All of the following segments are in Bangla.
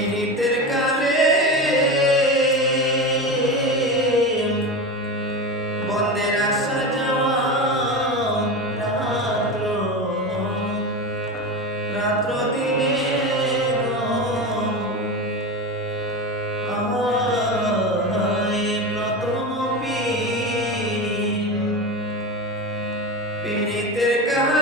শহীদের কালে বন্দের আশা যাওয়া রাত্র রাত্র দিনে প্রথম পীড়িতের কালে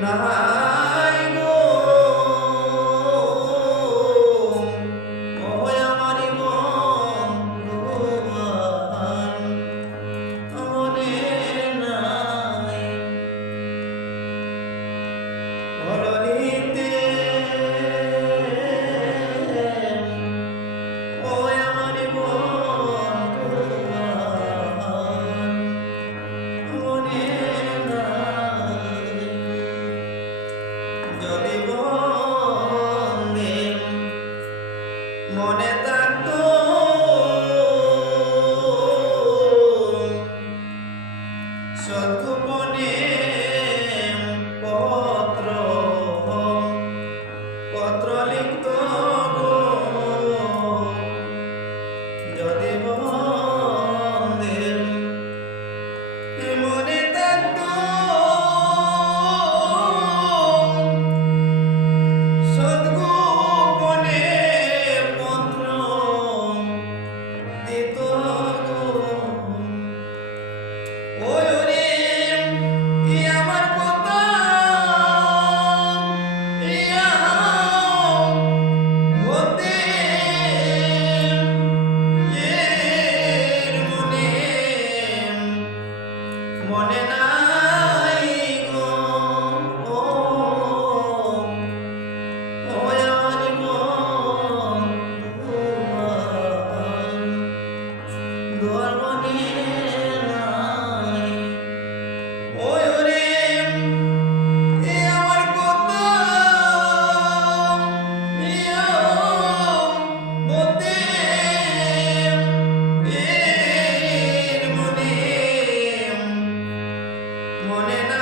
Na. পত্র লিখত যদি বন্ধের মনে থাকত সদ্গোপনে পত্র দিত ওই মনে না Morning.